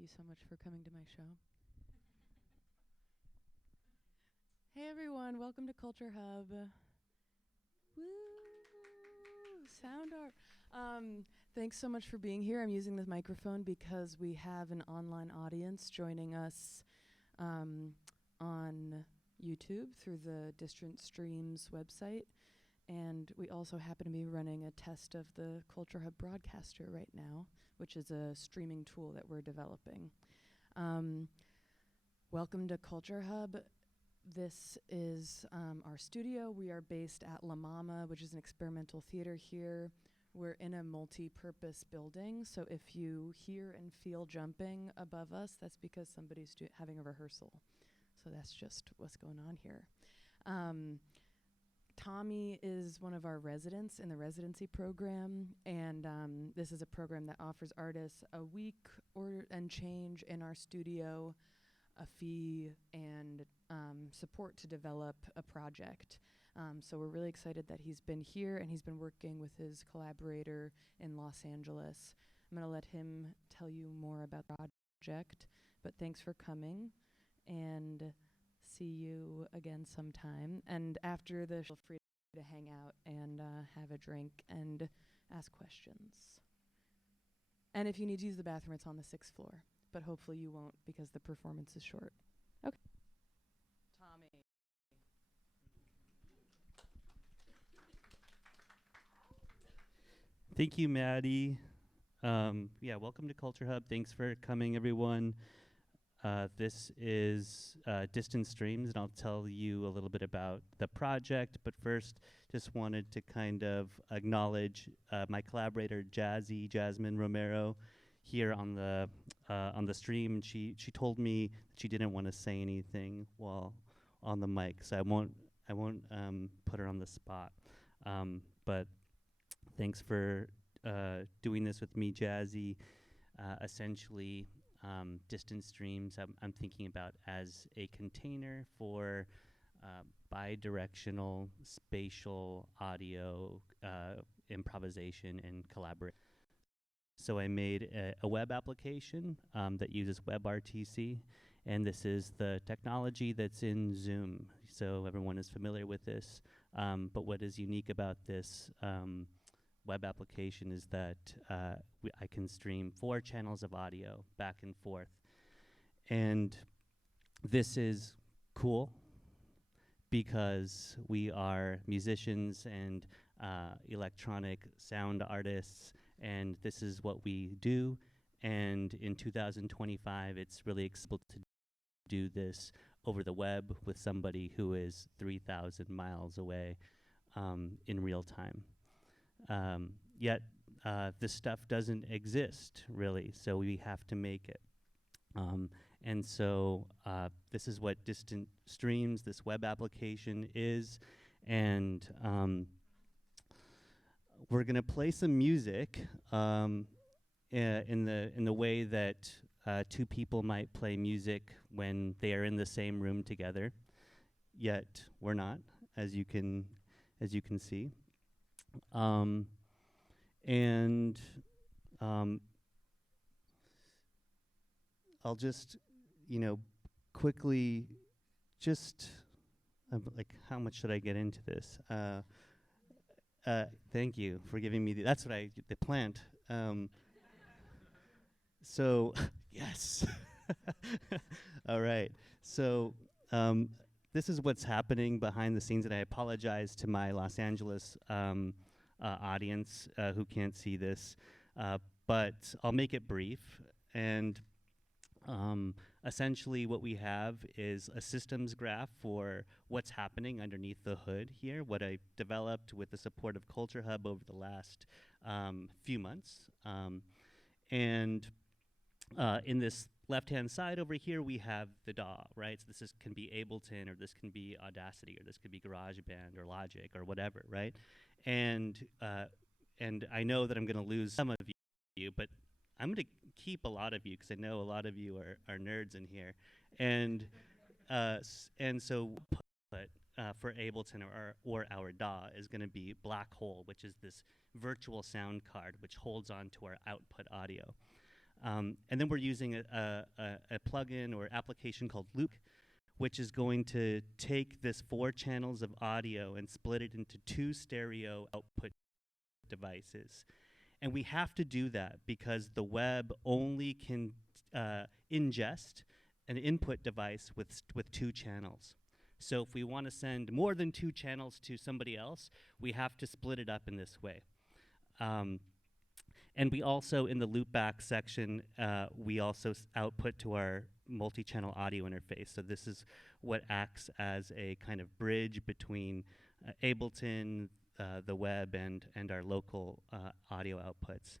you so much for coming to my show. Hey everyone, welcome to Culture Hub. Woo! Sound art. Thanks so much for being here. I'm using this microphone because we have an online audience joining us on YouTube through the Distant Streams website. And we also happen to be running a test of the Culture Hub broadcaster right now, which is a streaming tool that we're developing. Welcome to Culture Hub. This is our studio. We are based at La Mama, which is an experimental theater here. We're in a multi-purpose building, so if you hear and feel jumping above us, that's because somebody's having a rehearsal. So that's just what's going on here. Tommy is one of our residents in the residency program, and this is a program that offers artists a week and change in our studio, a fee, and support to develop a project. So we're really excited that he's been here, and he's been working with his collaborator in Los Angeles. I'm going to let him tell you more about the project, but thanks for coming, and see you again sometime. And after the show, feel free to hang out and have a drink and ask questions. And if you need to use the bathroom, it's on the 6th floor, but hopefully you won't because the performance is short. Okay. Tommy. Thank you, Maddie. Welcome to Culture Hub. Thanks for coming, everyone. This is Distant Streams, and I'll tell you a little bit about the project. But first, just wanted to kind of acknowledge my collaborator, Jasmine Romero, here on the stream. She told me that she didn't want to say anything while on the mic, so I won't put her on the spot. But thanks for doing this with me, Jazzy. Essentially, Distant Streams I'm thinking about as a container for bidirectional spatial audio improvisation and collaboration. So I made a web application that uses WebRTC, and this is the technology that's in Zoom. So everyone is familiar with this. But what is unique about this web application is that I can stream 4 channels of audio back and forth. And this is cool because we are musicians and electronic sound artists, and this is what we do. And in 2025, it's really accessible to do this over the web with somebody who is 3,000 miles away in real time. Yet this stuff doesn't exist, really, so we have to make it. And so this is what Distant Streams, this web application, is. And we're going to play some music in the way that 2 people might play music when they are in the same room together. Yet we're not, as you can see. I'll just, quickly, like, how much should I get into this? Thank you for giving me that's what the plant. So, yes. All right. So, this is what's happening behind the scenes, and I apologize to my Los Angeles audience who can't see this, but I'll make it brief. And essentially what we have is a systems graph for what's happening underneath the hood here, what I developed with the support of Culture Hub over the last few months. In this left-hand side over here, we have the DAW, right? So this can be Ableton, or this can be Audacity, or this could be GarageBand or Logic or whatever, right? And I know that I'm going to lose some of you, but I'm going to keep a lot of you because I know a lot of you are nerds in here. And so for Ableton or our DAW is going to be Black Hole, which is this virtual sound card which holds on to our output audio. And then we're using a plugin or application called Loop, which is going to take this 4 channels of audio and split it into 2 stereo output devices. And we have to do that because the web only can ingest an input device with 2 channels. So if we want to send more than 2 channels to somebody else, we have to split it up in this way. And we also, in the loopback section, we also output to our multi-channel audio interface. So this is what acts as a kind of bridge between Ableton, the web, and our local audio outputs.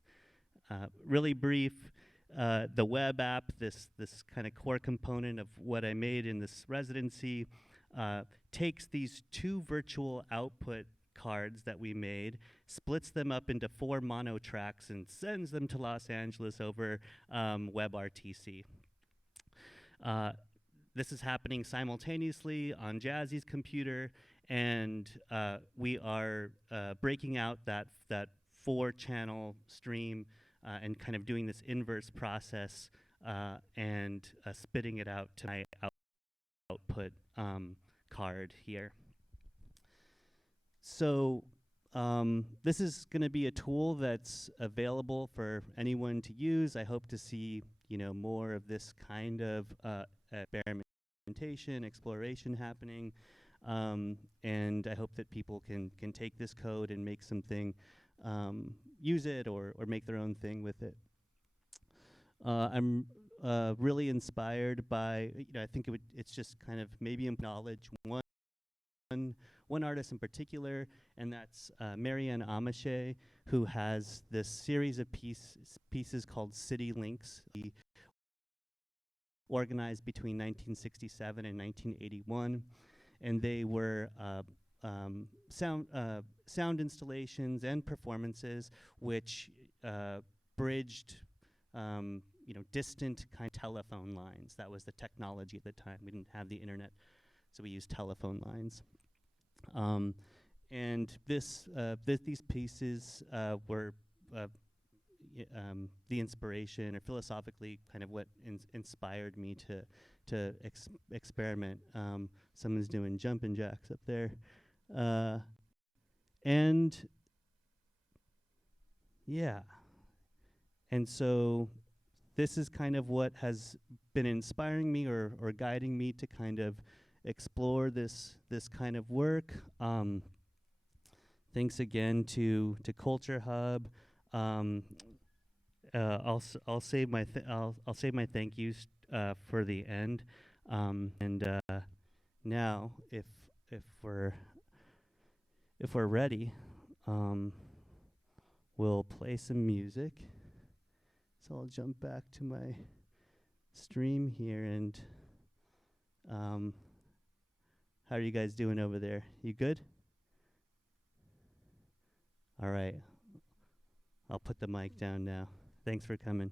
Really brief, the web app, this kind of core component of what I made in this residency, takes these 2 virtual output cards that we made, splits them up into 4 mono tracks, and sends them to Los Angeles over WebRTC. This is happening simultaneously on Jazzy's computer, and we are breaking out that 4-channel stream and kind of doing this inverse process and spitting it out to my output card here. So this is going to be a tool that's available for anyone to use. I hope to see, more of this kind of experimentation, exploration happening, and I hope that people can take this code and make something, use it or make their own thing with it. I'm really inspired by, I think it's just kind of maybe acknowledge one artist in particular, and that's Marianne Amache, who has this series of pieces called City Links, organized between 1967 and 1981, and they were sound installations and performances which bridged distant kind of telephone lines. That was the technology at the time. We didn't have the internet, so we used telephone lines. And these pieces were the inspiration, or philosophically kind of what inspired me to experiment. Someone's doing jumping jacks up there. And yeah. And so this is kind of what has been inspiring me or guiding me to kind of explore this kind of work. Thanks again to Culture Hub. I'll save my thank yous for the end. And now, if we're ready, we'll play some music. So I'll jump back to my stream here, and how are you guys doing over there? You good? All right. I'll put the mic down now. Thanks for coming.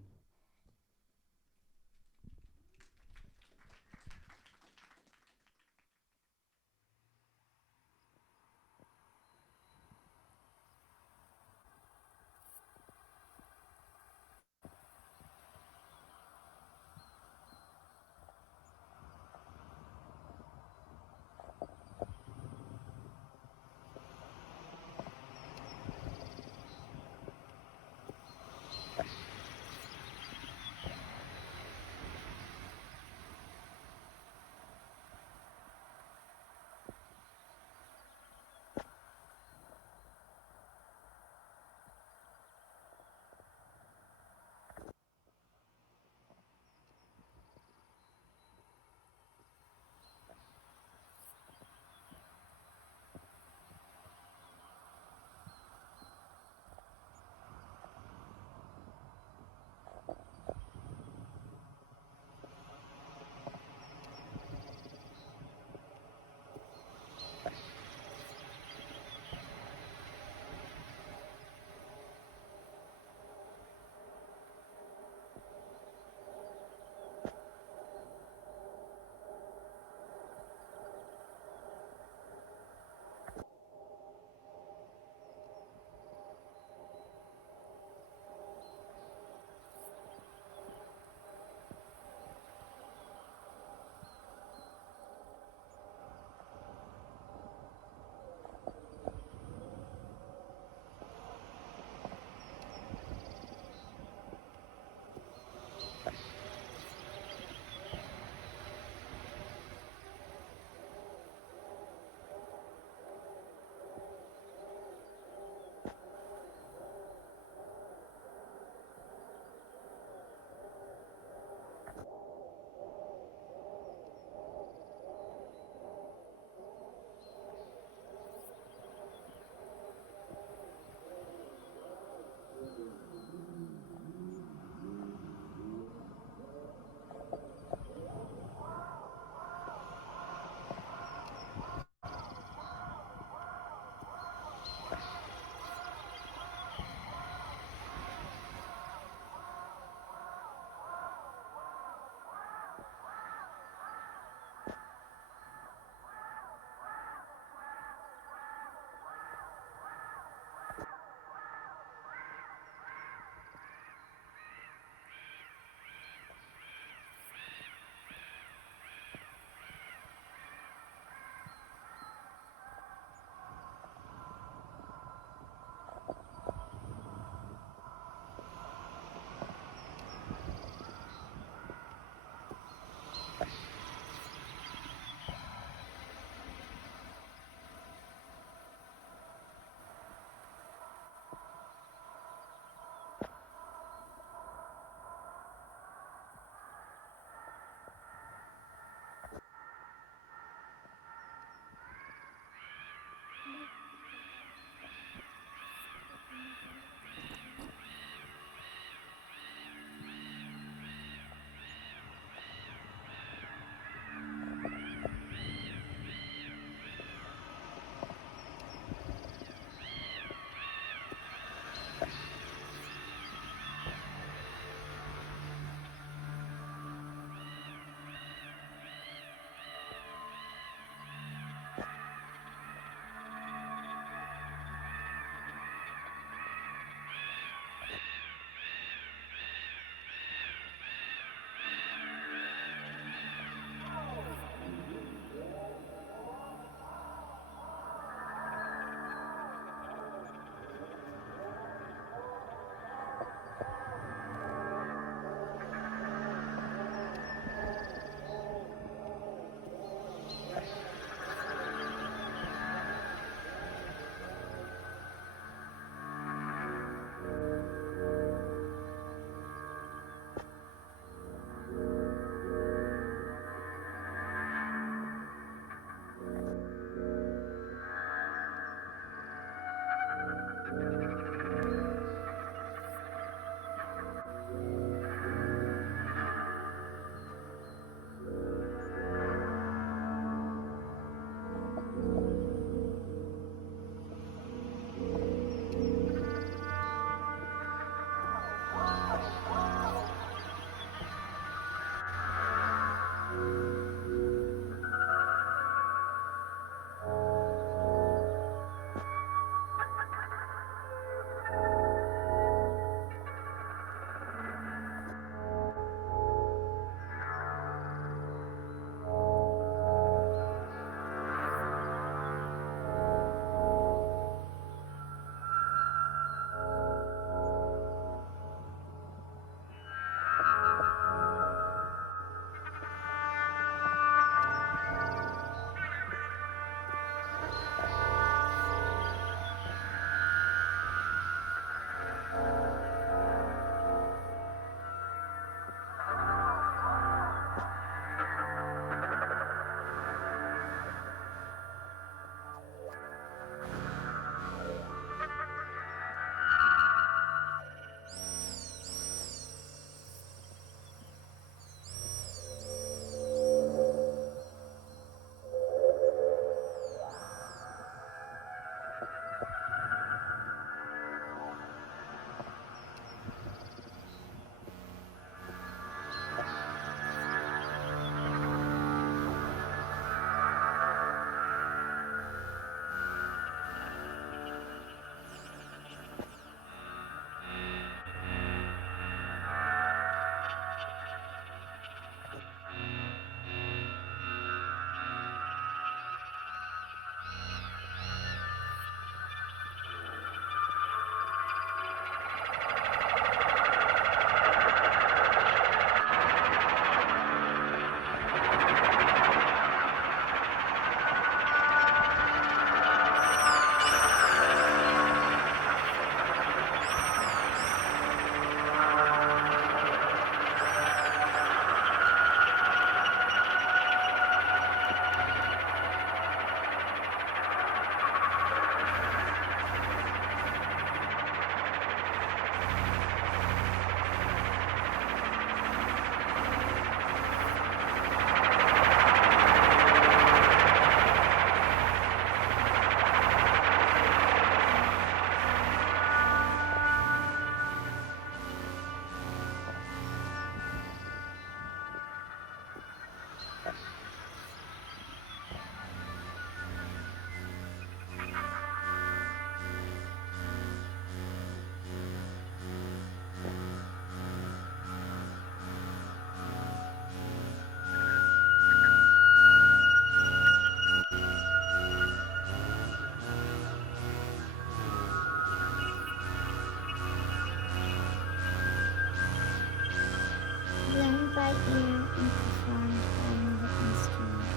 by ear and performed by another instrument.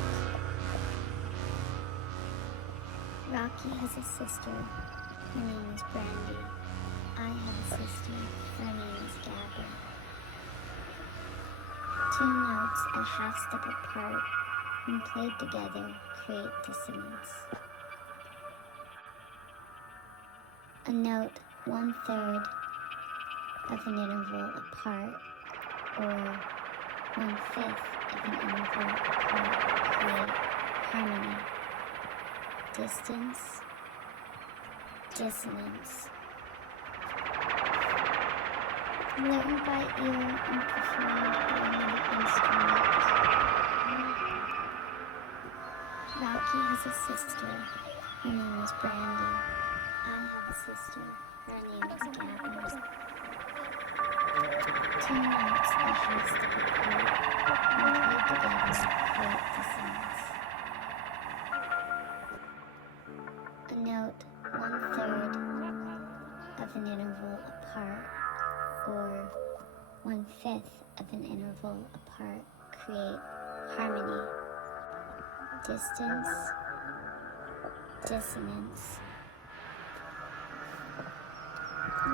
Rocky has a sister. Her name is Brandy. I have a sister. Her name is Gabby. Two notes a half step apart when played together create dissonance. A note 1/3 of an interval apart or 1/5 of an interval apart create harmony. Distance, dissonance. Learned by ear and performed by another instrument. Rocky has a sister. Her name is Brandy. I have a sister. Her name is Gabby. Two notes a half step apart when played together create dissonance. A note 1/3 of an interval apart or 1/5 of an interval apart create harmony. Distance, dissonance.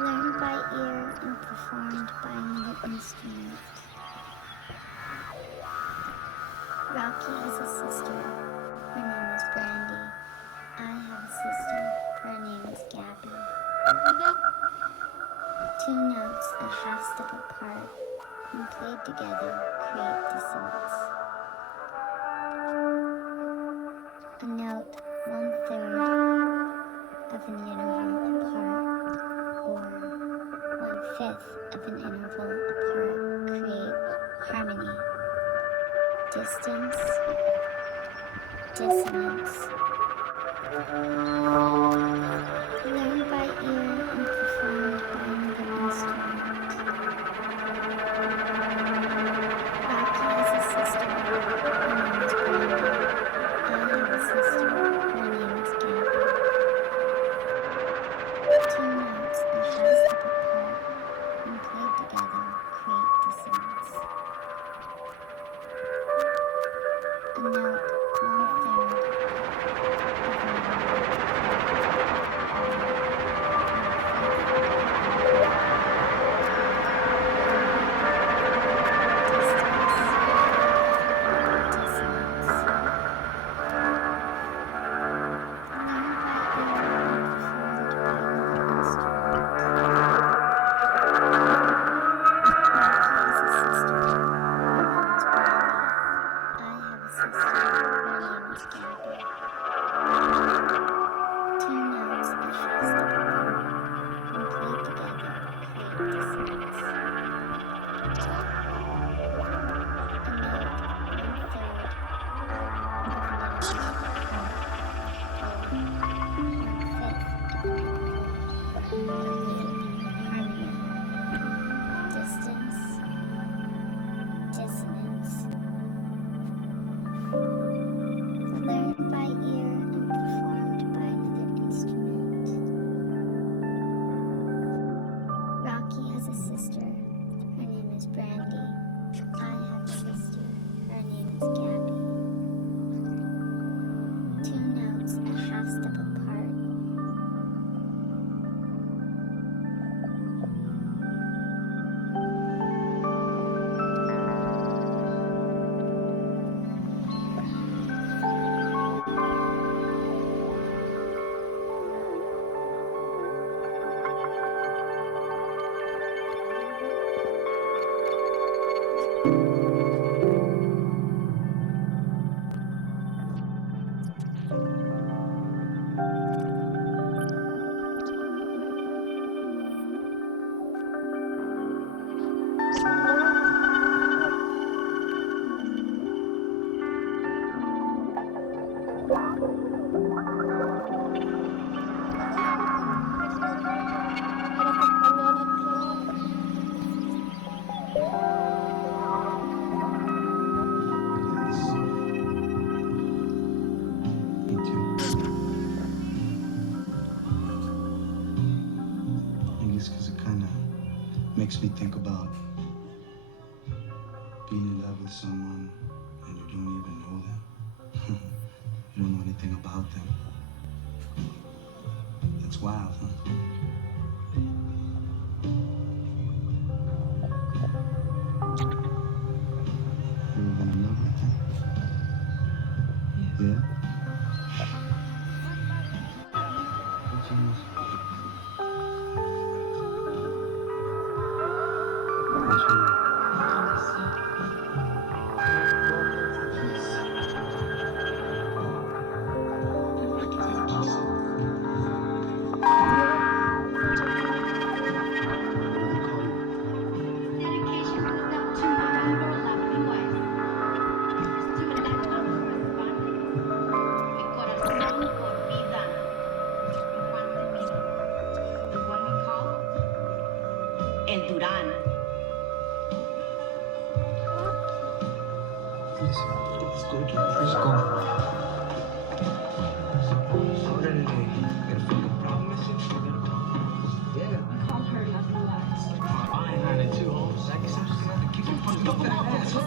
Learned by ear and performed by another instrument. Rocky has a sister. Her name is Brandy. I have a sister. Her name is Gabby. Two notes a half step apart when played together create dissonance. A note 1/3 of an interval apart or 1/5 of an interval apart create harmony. Distance, dissonance. Learned by ear and performed by another instrument. Rocky has a sister. Her name is Brandy. I have a sister. Her name is Gabby. Two notes a half step apart when played together create dissonance. A note 1/3 of an interval makes me think about being in love with someone and you don't even know them. You don't know anything about them. That's wild, huh? You ever been in love like that? Yeah? What's yours? What's yours? Dedication goes out to my lovely wife. To a lifelong correspondent. Mi corazón por vida. Juan de Vino. The one we call El Durán. Let's go. Let's go. Ahora el fucking problem is it? Yeah. Call her lovely wife. I ain't had it too, homes. I guess I'm just gonna have to keep it fucking up that ass, huh?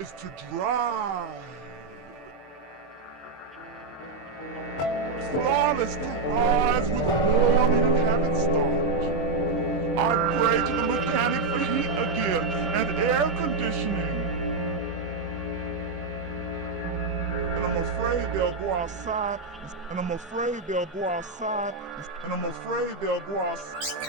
Is to drive. Flawless to rise with morning and have it start. I pray to the mechanic for heat again and air conditioning. And I'm afraid they'll go outside. And I'm afraid they'll go outside. And I'm afraid they'll go outside.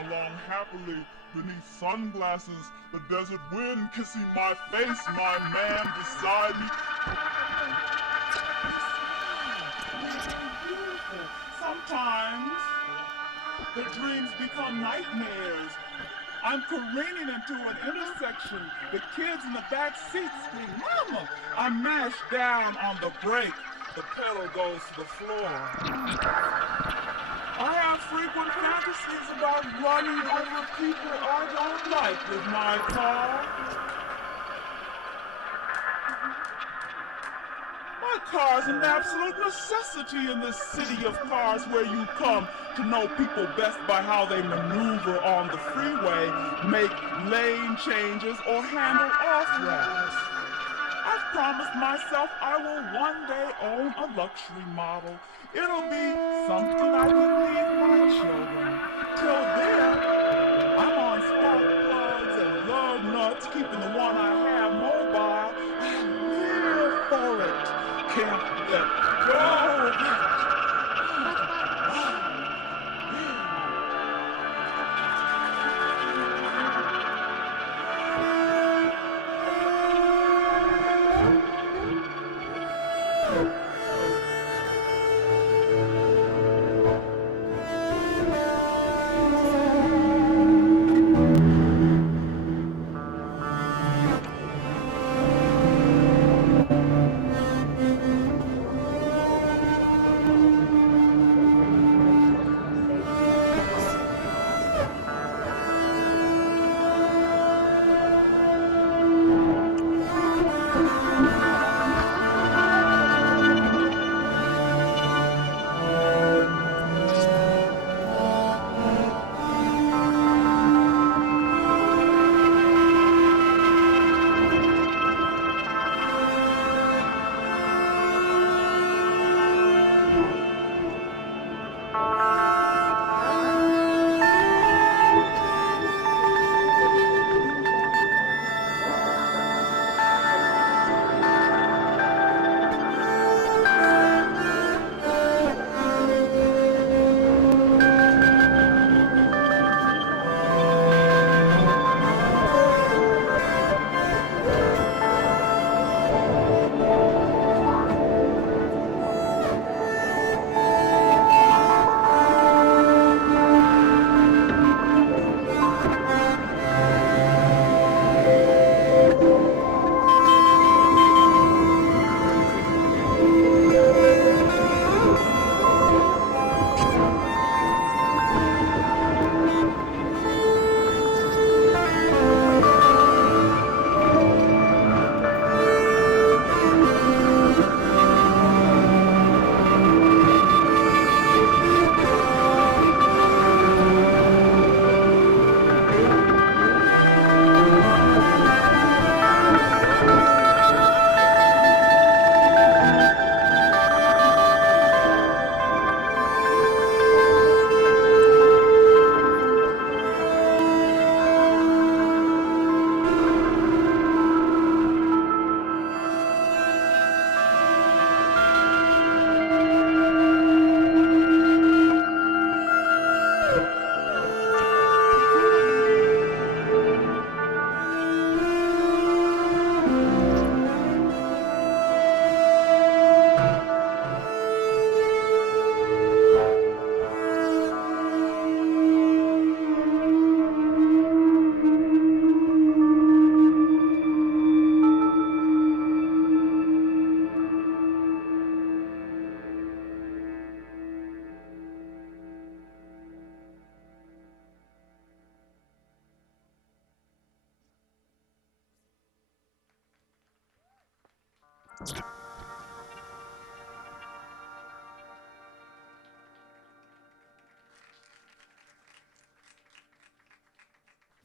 Along happily beneath sunglasses, the desert wind kissing my face, my man beside me. Sometimes The dreams become nightmares. I'm careening into an intersection. The kids in the back seat scream, "Mama!" I mash down on the brake. The pedal goes to the floor. I have frequent fantasies about running over people I don't like with my car. My car's an absolute necessity in this city of cars where you come to know people best by how they maneuver on the freeway, make lane changes, or handle off-ramps. I've promised myself I will one day own a luxury model. It'll be something I can leave my children. Till then, I'm on spark plugs and lug nuts, keeping the one I have mobile. I live for it. Can't let go of it.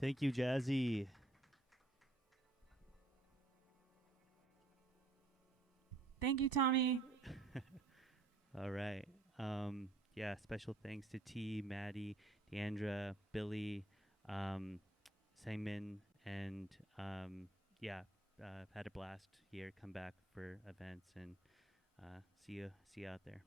Thank you, Jazzy. Thank you, Tommy. All right. Yeah, special thanks to T, Maddie, Deandra, Billy, Simon, and yeah, had a blast here. Come back for events and see you out there.